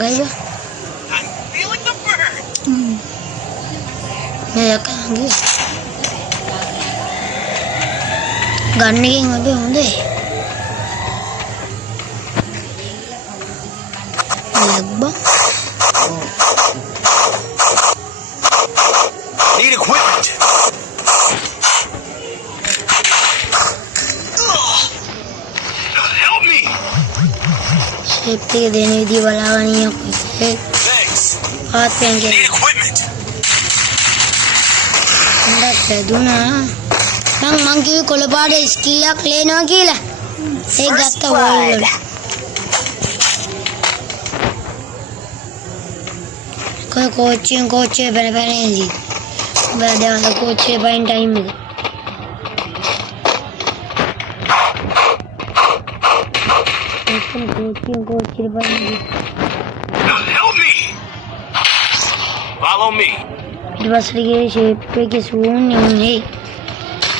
ගයි මේකගේ ගන්න එකෙන් අපි හොඳයි ලැබ්බා Need equipment. Help me. Shape එක දෙන විදිය බලාගන්න Thanks. ආත්මෙන් Need equipment. දුනා මං කිව්වේ කොළපාට ස්කිල් එකක් ලේනවා කියලා ඒක ගත්තා වෝල් වල කෝච්චිය බැන ඉඳි බෑදවල කෝච්චිය පයින් ටයිම් එක කෝච්චිය පයින් ඉඳි Help me. Follow me. ඊට පස්සේ ගේ ෂේප් එකේ සූන් නේ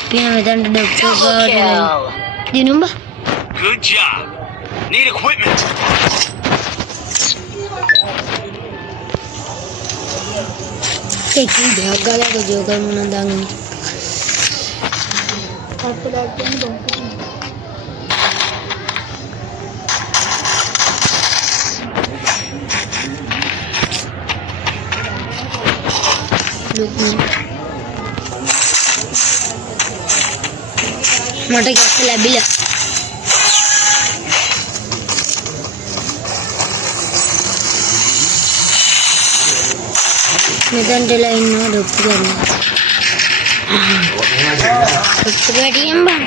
පින මෙතනට ඩොක්ටර් ගාවට දිනුම්බ Good job. Need equipment. ඒක දෙයක් ගාලා ජෝකර් මොනවද දාන්නේ මට ගැස්ස ලැබිලා මෙතනටලා ඉන්නවා ඩොක්ටර් ගන්න ඩොක්ටර් ගැටියෙන් බං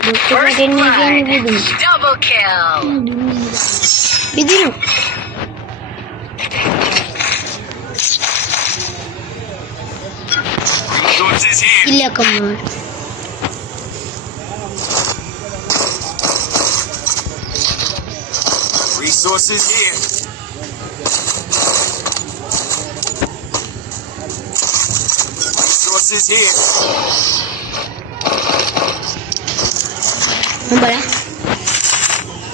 ඩොක්ටර් ගැටියෙන් කියන්නේ බුදුන් Double kill. විදිනු Resources here. ඉල්ලකම Resources here. Resources here. බල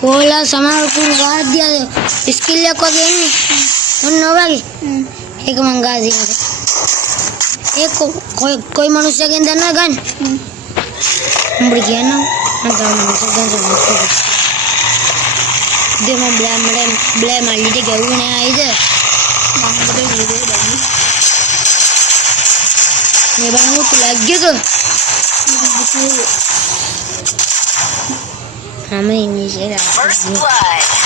ඕලා සමහරකුරු වාද්‍යද ස්කිල් එකක් වගේ එන්නේ ඔන්න ඔයගේ ඒක මං ගාසිකද ඒක කොයි මිනිස්සුගෙන් දන්නවද ගන්න උඹට කියන්න මම තව මිනිස්සුගෙන් දන්නවා දෙම බ්ලෑ මල්ලිට ගැව්වේ නෑ අයිද මම ඔබට වීඩියෝ දාන්නේ මේ බලමුත් ලැග් එක I'm in First blood.